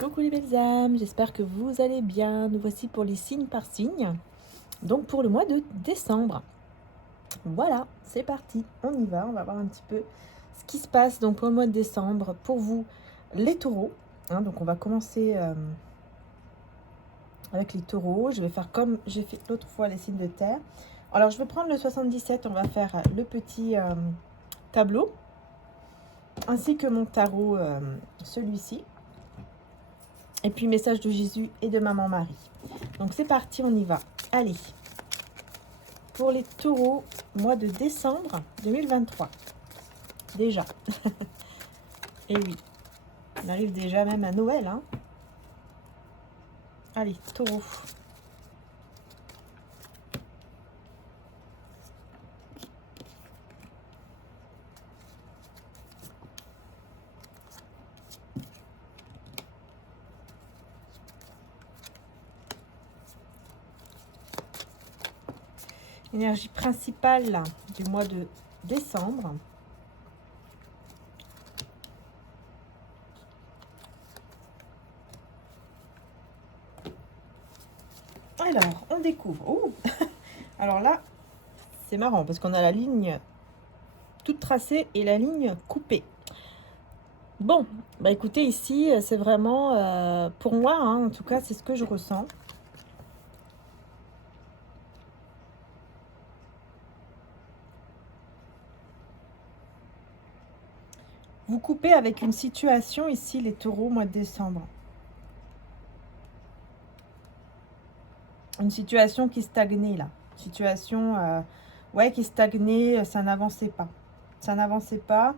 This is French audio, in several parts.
Coucou les belles âmes, j'espère que vous allez bien. Nous voici pour les signes par signe, donc pour le mois de décembre. Voilà, c'est parti, on y va, on va voir un petit peu ce qui se passe donc pour le mois de décembre pour vous les taureaux. Donc on va commencer avec les taureaux. Je vais faire comme j'ai fait l'autre fois les signes de terre. Alors je vais prendre le 77, on va faire le petit tableau, ainsi que mon tarot, celui-ci. Et puis message de Jésus et de Maman Marie. Donc c'est parti, on y va. Allez. Pour les taureaux, mois de décembre 2023. Déjà. Et oui. On arrive déjà même à Noël. Allez, taureau. Énergie principale du mois de décembre. Alors, on découvre. Oh alors là, c'est marrant parce qu'on a la ligne toute tracée et la ligne coupée. Bon, bah écoutez, ici, c'est vraiment, pour moi, en tout cas, c'est ce que je ressens. Vous coupez avec une situation ici, les taureaux, mois de décembre. Une situation qui stagnait là. Situation, ouais, qui stagnait, ça n'avançait pas. Ça n'avançait pas.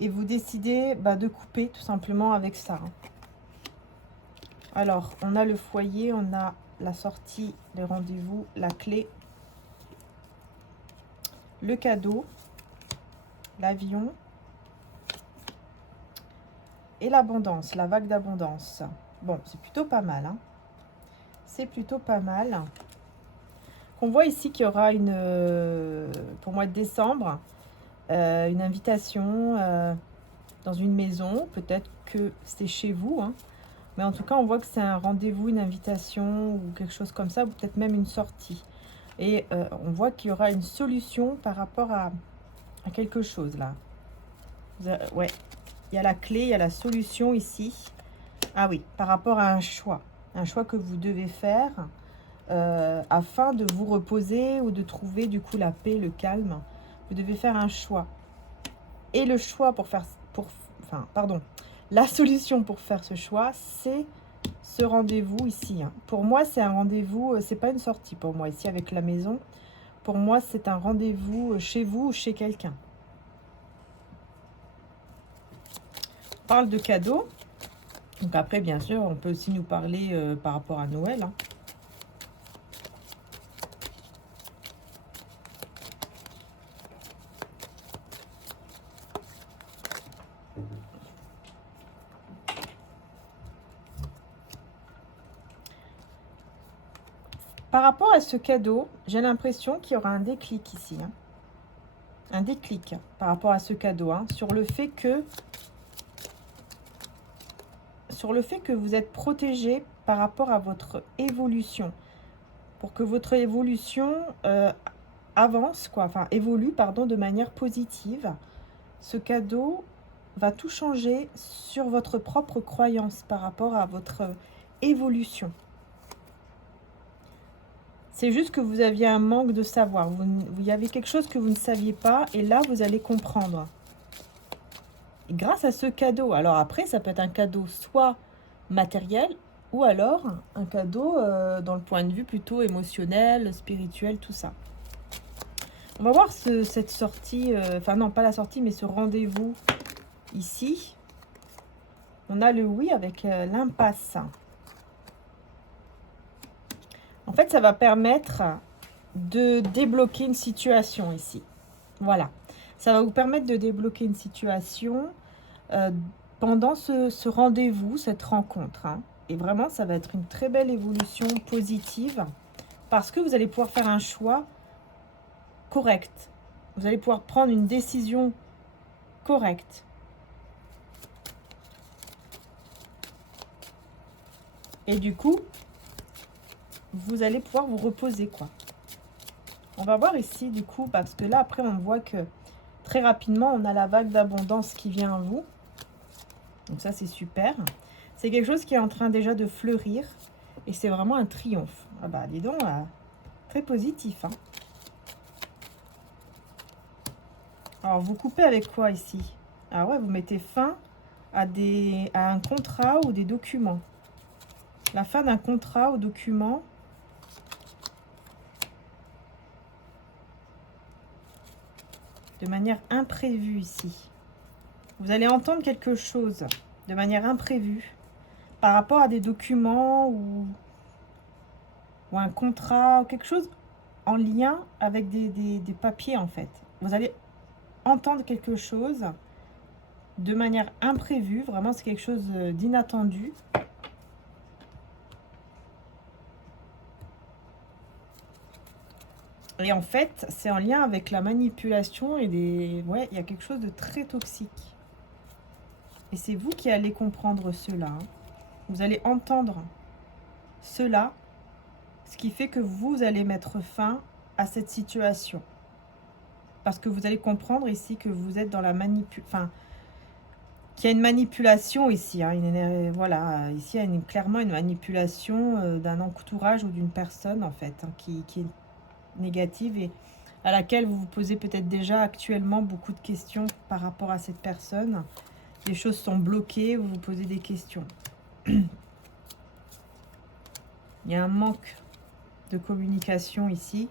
Et vous décidez de couper tout simplement avec ça. Alors, on a le foyer, on a la sortie, les rendez-vous, la clé, le cadeau, l'avion et l'abondance, la vague d'abondance. Bon, c'est plutôt pas mal. C'est plutôt pas mal. On voit ici qu'il y aura pour le mois de décembre, une invitation dans une maison. Peut-être que c'est chez vous. Mais en tout cas, on voit que c'est un rendez-vous, une invitation ou quelque chose comme ça. Ou peut-être même une sortie. Et on voit qu'il y aura une solution par rapport à quelque chose là. Ouais, il y a la clé, il y a la solution ici. Ah oui, par rapport à un choix. Un choix que vous devez faire. Afin de vous reposer ou de trouver du coup la paix, le calme. Vous devez faire un choix. Et le choix la solution pour faire ce choix, c'est ce rendez-vous ici. Pour moi, c'est un rendez-vous, c'est pas une sortie pour moi ici avec la maison. Pour moi, c'est un rendez-vous chez vous ou chez quelqu'un. On parle de cadeaux. Donc après, bien sûr, on peut aussi nous parler par rapport à Noël. Par rapport à ce cadeau, j'ai l'impression qu'il y aura un déclic ici. Un déclic par rapport à ce cadeau. Sur le fait que vous êtes protégé par rapport à votre évolution. Pour que votre évolution évolue de manière positive. Ce cadeau va tout changer sur votre propre croyance par rapport à votre évolution. C'est juste que vous aviez un manque de savoir. Il y avait quelque chose que vous ne saviez pas et là, vous allez comprendre. Et grâce à ce cadeau. Alors après, ça peut être un cadeau soit matériel ou alors un cadeau dans le point de vue plutôt émotionnel, spirituel, tout ça. On va voir cette sortie, non, pas la sortie, mais ce rendez-vous ici. On a le oui avec l'impasse. En fait, ça va permettre de débloquer une situation ici. Voilà. Ça va vous permettre de débloquer une situation pendant ce rendez-vous, cette rencontre. Et vraiment, ça va être une très belle évolution positive parce que vous allez pouvoir faire un choix correct. Vous allez pouvoir prendre une décision correcte. Et du coup, vous allez pouvoir vous reposer, quoi. On va voir ici, du coup, parce que là, après, on voit que très rapidement, on a la vague d'abondance qui vient à vous. Donc ça, c'est super. C'est quelque chose qui est en train déjà de fleurir. Et c'est vraiment un triomphe. Ah bah, dis donc, très positif, hein. Alors, vous coupez avec quoi ici? Ah ouais, vous mettez fin à un contrat ou des documents. La fin d'un contrat ou document. De manière imprévue ici. Vous allez entendre quelque chose de manière imprévue par rapport à des documents ou un contrat, quelque chose en lien avec des papiers en fait. Vous allez entendre quelque chose de manière imprévue, vraiment c'est quelque chose d'inattendu. Et en fait, c'est en lien avec la manipulation et ouais, il y a quelque chose de très toxique. Et c'est vous qui allez comprendre cela. Hein. Vous allez entendre cela, ce qui fait que vous allez mettre fin à cette situation. Parce que vous allez comprendre ici que vous êtes dans la manipulation, enfin, qu'il y a une manipulation ici. Hein, voilà, ici il y a clairement une manipulation d'un entourage ou d'une personne en fait, hein, qui est négative et à laquelle vous vous posez peut-être déjà actuellement beaucoup de questions par rapport à cette personne. Les choses sont bloquées, vous vous posez des questions. Il y a un manque de communication ici.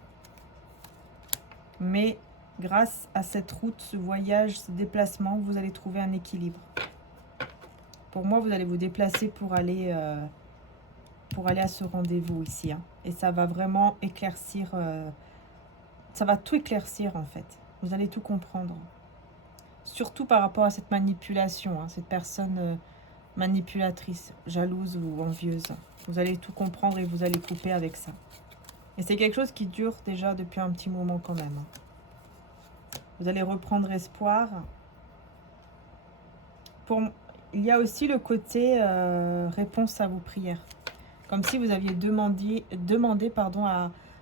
Mais grâce à cette route, ce voyage, ce déplacement, vous allez trouver un équilibre. Pour moi, vous allez vous déplacer pour aller à ce rendez-vous ici. Hein. Et ça va vraiment éclaircir, ça va tout éclaircir en fait. Vous allez tout comprendre. Surtout par rapport à cette manipulation, hein, cette personne manipulatrice, jalouse ou envieuse. Vous allez tout comprendre et vous allez couper avec ça. Et c'est quelque chose qui dure déjà depuis un petit moment quand même. Hein. Vous allez reprendre espoir. Il y a aussi le côté réponse à vos prières. Comme si vous aviez demandé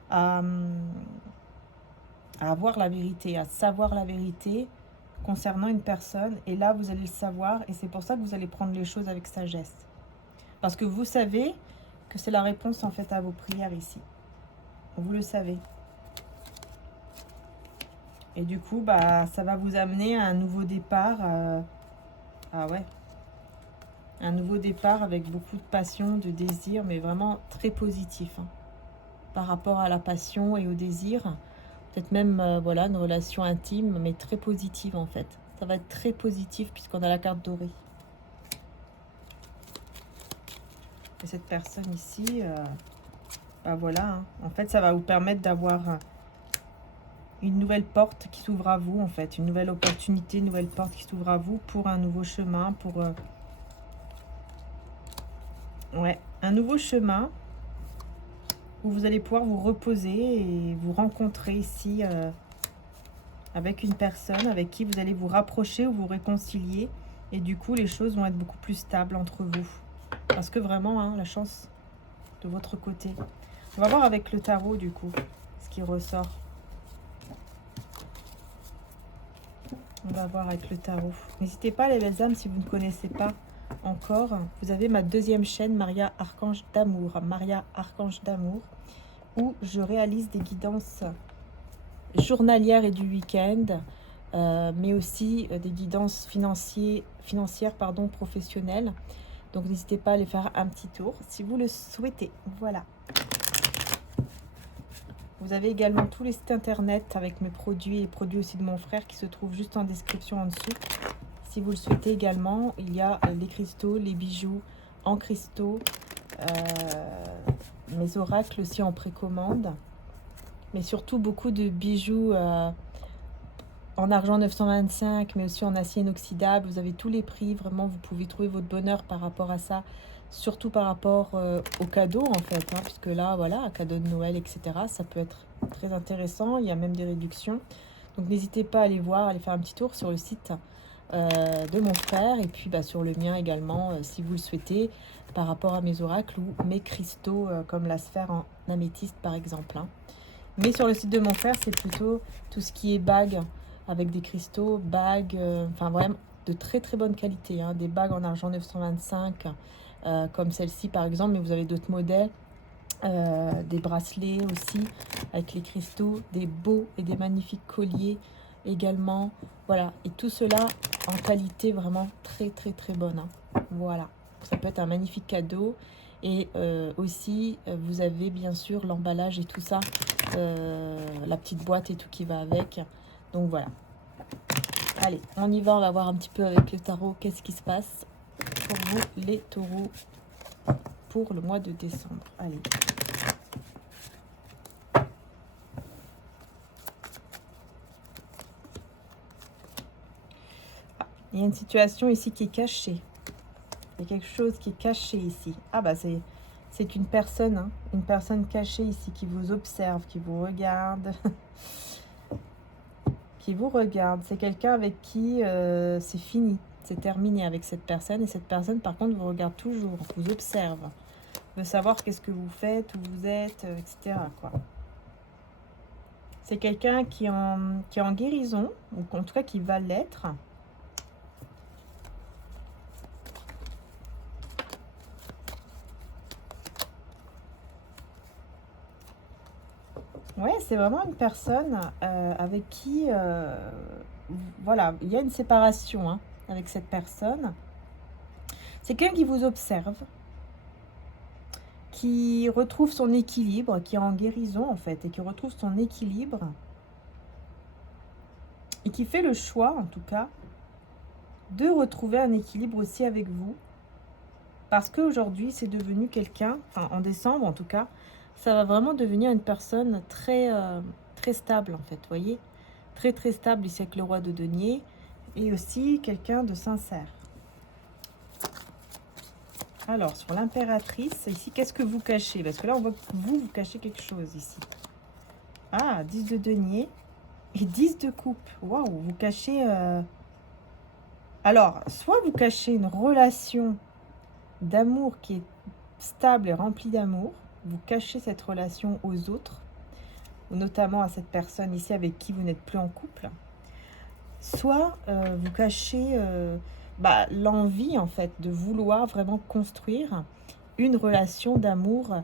à avoir la vérité, à savoir la vérité concernant une personne. Et là, vous allez le savoir. Et c'est pour ça que vous allez prendre les choses avec sagesse. Parce que vous savez que c'est la réponse en fait à vos prières ici. Vous le savez. Et du coup, bah, ça va vous amener à un nouveau départ. Ah ouais. Un nouveau départ avec beaucoup de passion, de désir, mais vraiment très positif. Hein, par rapport à la passion et au désir. Peut-être même, voilà, une relation intime, mais très positive en fait. Ça va être très positif puisqu'on a la carte dorée. Et cette personne ici, bah voilà. Hein, en fait, ça va vous permettre d'avoir une nouvelle porte qui s'ouvre à vous, en fait. Une nouvelle opportunité, une nouvelle porte qui s'ouvre à vous pour un nouveau chemin, pour... ouais, un nouveau chemin où vous allez pouvoir vous reposer et vous rencontrer ici avec une personne avec qui vous allez vous rapprocher ou vous réconcilier. Et du coup, les choses vont être beaucoup plus stables entre vous. Parce que vraiment, hein, la chance de votre côté. On va voir avec le tarot, du coup, ce qui ressort. On va voir avec le tarot. N'hésitez pas, les belles âmes, si vous ne connaissez pas encore. Vous avez ma deuxième chaîne, Maria Archange d'Amour. Maria Archange d'Amour, où je réalise des guidances journalières et du week-end, mais aussi des guidances financières, professionnelles. Donc n'hésitez pas à aller faire un petit tour si vous le souhaitez. Voilà. Vous avez également tous les sites internet avec mes produits et les produits aussi de mon frère qui se trouvent juste en description en dessous. Si vous le souhaitez également, il y a les cristaux, les bijoux en cristaux, mes oracles aussi en précommande, mais surtout beaucoup de bijoux en argent 925, mais aussi en acier inoxydable. Vous avez tous les prix, vraiment, vous pouvez trouver votre bonheur par rapport à ça, surtout par rapport aux cadeaux, en fait, hein, puisque là, voilà, cadeau de Noël, etc., ça peut être très intéressant, il y a même des réductions. Donc, n'hésitez pas à aller voir, aller faire un petit tour sur le site de mon frère, et puis sur le mien également, si vous le souhaitez, par rapport à mes oracles ou mes cristaux, comme la sphère en améthyste par exemple, hein. Mais sur le site de mon frère, c'est plutôt tout ce qui est bagues, avec des cristaux, bagues, enfin vraiment de très très bonne qualité, hein, des bagues en argent 925, comme celle-ci par exemple, mais vous avez d'autres modèles, des bracelets aussi, avec les cristaux, des beaux et des magnifiques colliers également, voilà, et tout cela en qualité vraiment très très très bonne, hein. Voilà, ça peut être un magnifique cadeau. Et aussi vous avez bien sûr l'emballage et tout ça, la petite boîte et tout qui va avec, donc voilà. Allez, on y va, on va voir un petit peu avec le tarot qu'est-ce qui se passe pour vous les taureaux pour le mois de décembre. Allez. Il y a une situation ici qui est cachée. Il y a quelque chose qui est caché ici. Ah bah c'est une personne, hein, une personne cachée ici qui vous observe, qui vous regarde. Qui vous regarde. C'est quelqu'un avec qui c'est fini, c'est terminé avec cette personne. Et cette personne par contre vous regarde toujours, vous observe, veut savoir qu'est-ce que vous faites, où vous êtes, etc. quoi. C'est quelqu'un qui est en guérison, ou en tout cas qui va l'être. Ouais, c'est vraiment une personne avec qui, voilà, il y a une séparation, hein, avec cette personne. C'est quelqu'un qui vous observe, qui retrouve son équilibre, qui est en guérison en fait, et qui retrouve son équilibre, et qui fait le choix en tout cas de retrouver un équilibre aussi avec vous, parce qu'aujourd'hui c'est devenu quelqu'un, enfin en décembre en tout cas, ça va vraiment devenir une personne très, très stable en fait, vous voyez, très très stable ici avec le roi de denier, et aussi quelqu'un de sincère. Alors sur l'impératrice ici, qu'est-ce que vous cachez? Parce que là on voit que vous cachez quelque chose ici. Ah, 10 de denier et 10 de coupe. Waouh, vous cachez... Alors, soit vous cachez une relation d'amour qui est stable et remplie d'amour, vous cachez cette relation aux autres, ou notamment à cette personne ici avec qui vous n'êtes plus en couple, soit vous cachez l'envie en fait de vouloir vraiment construire une relation d'amour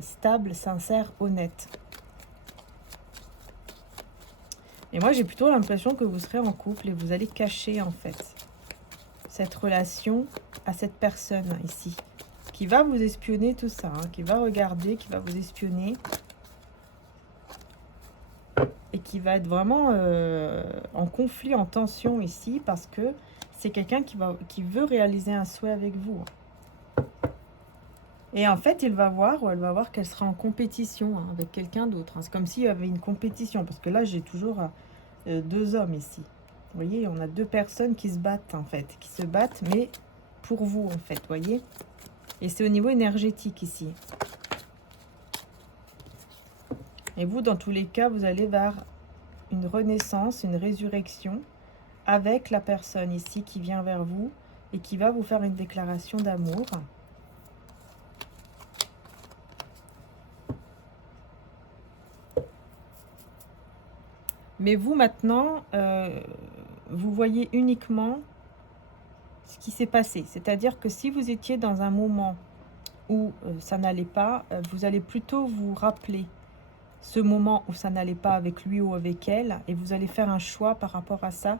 stable, sincère, honnête. Et moi, j'ai plutôt l'impression que vous serez en couple et vous allez cacher, en fait, cette relation à cette personne ici, qui va vous espionner tout ça, hein, qui va regarder, qui va vous espionner, et qui va être vraiment en conflit, en tension ici, parce que c'est quelqu'un qui veut réaliser un souhait avec vous. Et en fait, il va voir, ou elle va voir qu'elle sera en compétition hein, avec quelqu'un d'autre. Hein. C'est comme s'il y avait une compétition, parce que là, j'ai toujours... deux hommes ici. Vous voyez, on a deux personnes qui se battent en fait, qui se battent, mais pour vous en fait, voyez. Et c'est au niveau énergétique ici. Et vous, dans tous les cas, vous allez vers une renaissance, une résurrection avec la personne ici qui vient vers vous et qui va vous faire une déclaration d'amour. Mais vous, maintenant, vous voyez uniquement ce qui s'est passé. C'est-à-dire que si vous étiez dans un moment où ça n'allait pas, vous allez plutôt vous rappeler ce moment où ça n'allait pas avec lui ou avec elle, et vous allez faire un choix par rapport à ça.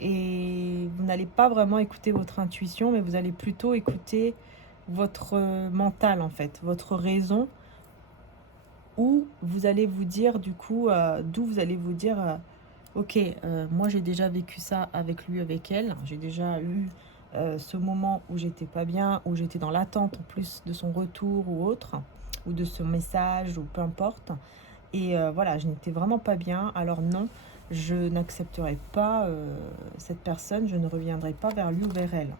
Et vous n'allez pas vraiment écouter votre intuition, mais vous allez plutôt écouter votre mental, en fait, votre raison, où vous allez vous dire, du coup, d'où vous allez vous dire... ok, moi j'ai déjà vécu ça avec lui, avec elle. J'ai déjà eu ce moment où j'étais pas bien, où j'étais dans l'attente en plus de son retour ou autre, ou de ce message, ou peu importe. Et voilà, je n'étais vraiment pas bien. Alors non, je n'accepterai pas cette personne, je ne reviendrai pas vers lui ou vers elle.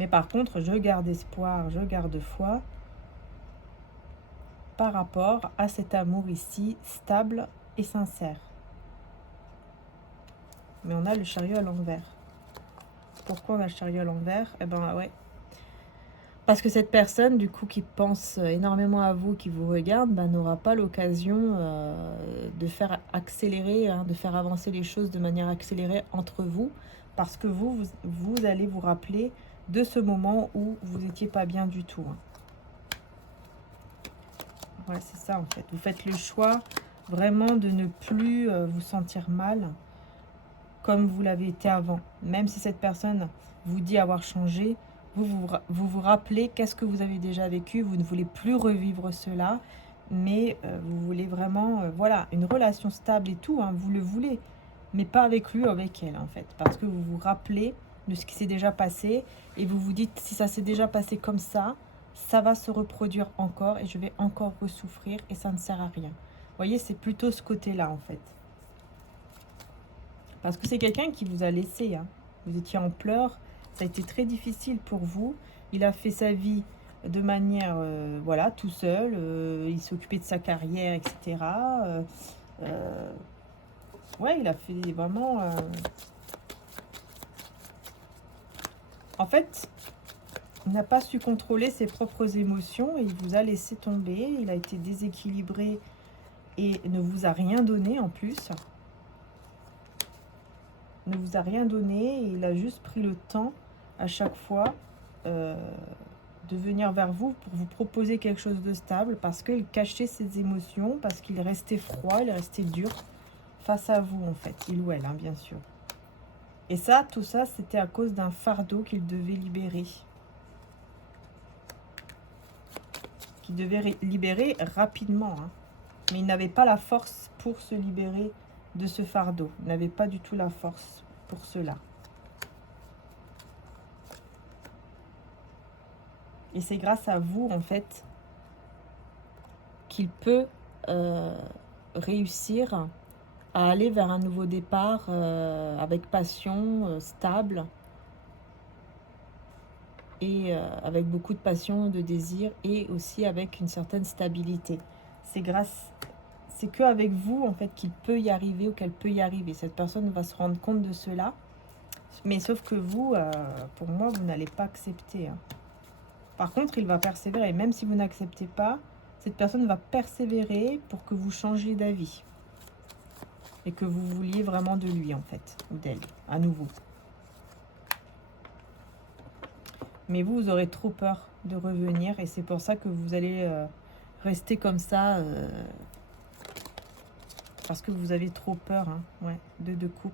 Mais par contre, je garde espoir, je garde foi par rapport à cet amour ici, stable et sincère. Mais on a le chariot à l'envers. Pourquoi on a le chariot à l'envers? Eh ben ouais. Parce que cette personne, du coup, qui pense énormément à vous, qui vous regarde, bah, n'aura pas l'occasion de faire accélérer, hein, de faire avancer les choses de manière accélérée entre vous. Parce que vous allez vous rappeler de ce moment où vous n'étiez pas bien du tout. Hein. Ouais, c'est ça en fait. Vous faites le choix vraiment de ne plus vous sentir mal comme vous l'avez été avant. Même si cette personne vous dit avoir changé, vous rappelez qu'est-ce que vous avez déjà vécu. Vous ne voulez plus revivre cela, mais vous voulez vraiment, voilà, une relation stable et tout, hein, vous le voulez. Mais pas avec lui ou avec elle en fait. Parce que vous vous rappelez de ce qui s'est déjà passé et vous vous dites si ça s'est déjà passé comme ça va se reproduire encore et je vais encore ressouffrir et ça ne sert à rien. Vous voyez, c'est plutôt ce côté-là en fait. Parce que c'est quelqu'un qui vous a laissé. Hein. Vous étiez en pleurs, ça a été très difficile pour vous. Il a fait sa vie de manière, voilà, tout seul. Il s'est occupé de sa carrière, etc. Ouais, il a fait vraiment... En fait, il n'a pas su contrôler ses propres émotions et il vous a laissé tomber. Il a été déséquilibré et ne vous a rien donné en plus. Ne vous a rien donné et il a juste pris le temps à chaque fois de venir vers vous pour vous proposer quelque chose de stable parce qu'il cachait ses émotions, parce qu'il restait froid, il restait dur face à vous en fait, il ou elle, hein, bien sûr. Et ça, tout ça, c'était à cause d'un fardeau qu'il devait libérer. Qu'il devait libérer rapidement. Hein. Mais il n'avait pas la force pour se libérer de ce fardeau. Il n'avait pas du tout la force pour cela. Et c'est grâce à vous, en fait, qu'il peut réussir à aller vers un nouveau départ avec passion, stable et avec beaucoup de passion, de désir et aussi avec une certaine stabilité. C'est qu'avec vous en fait qu'il peut y arriver ou qu'elle peut y arriver. Cette personne va se rendre compte de cela, mais sauf que vous, pour moi, vous n'allez pas accepter. Hein. Par contre, il va persévérer. Même si vous n'acceptez pas, cette personne va persévérer pour que vous changiez d'avis. Et que vous vouliez vraiment de lui, en fait, ou d'elle, à nouveau. Mais vous aurez trop peur de revenir, et c'est pour ça que vous allez rester comme ça, parce que vous avez trop peur, hein, ouais, de coupe.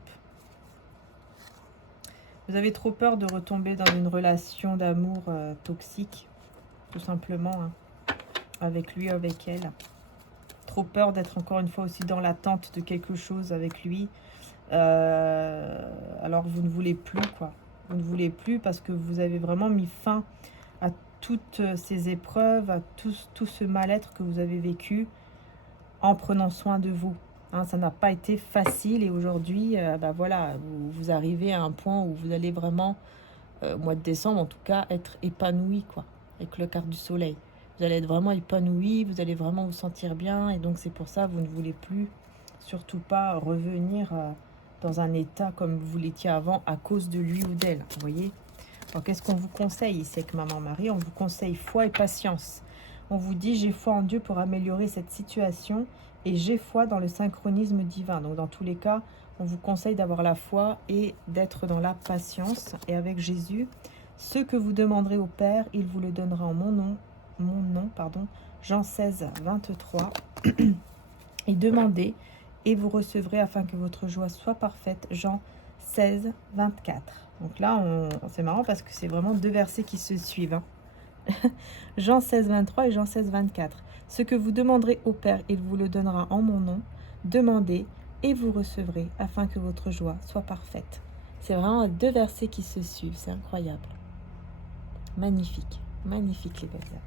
Vous avez trop peur de retomber dans une relation d'amour toxique, tout simplement, hein, avec lui, avec elle. Trop peur d'être encore une fois aussi dans l'attente de quelque chose avec lui, alors vous ne voulez plus, quoi. Vous ne voulez plus parce que vous avez vraiment mis fin à toutes ces épreuves, à tout ce mal-être que vous avez vécu en prenant soin de vous. Hein, ça n'a pas été facile et aujourd'hui, bah voilà, vous arrivez à un point où vous allez vraiment, au mois de décembre en tout cas, être épanoui, quoi, avec le quart du soleil. Vous allez être vraiment épanoui, vous allez vraiment vous sentir bien et donc c'est pour ça que vous ne voulez plus, surtout pas revenir dans un état comme vous l'étiez avant à cause de lui ou d'elle, vous voyez. Alors qu'est-ce qu'on vous conseille ici avec Maman Marie? On vous conseille foi et patience. On vous dit j'ai foi en Dieu pour améliorer cette situation et j'ai foi dans le synchronisme divin. Donc dans tous les cas, on vous conseille d'avoir la foi et d'être dans la patience. Et avec Jésus, ce que vous demanderez au Père, il vous le donnera en mon nom, Jean 16, 23. Et demandez et vous recevrez afin que votre joie soit parfaite. Jean 16, 24. Donc là, c'est marrant parce que c'est vraiment deux versets qui se suivent. Hein. Jean 16, 23 et Jean 16, 24. Ce que vous demanderez au Père, il vous le donnera en mon nom. Demandez et vous recevrez afin que votre joie soit parfaite. C'est vraiment deux versets qui se suivent. C'est incroyable. Magnifique. Magnifique les belles âmes.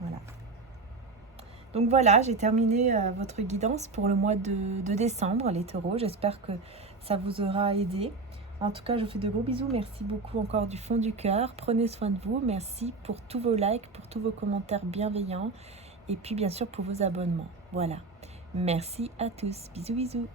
Voilà. Donc voilà, j'ai terminé votre guidance pour le mois de décembre, les taureaux. J'espère que ça vous aura aidé. En tout cas, je vous fais de gros bisous. Merci beaucoup encore du fond du cœur. Prenez soin de vous. Merci pour tous vos likes, pour tous vos commentaires bienveillants. Et puis, bien sûr, pour vos abonnements. Voilà. Merci à tous. Bisous, bisous.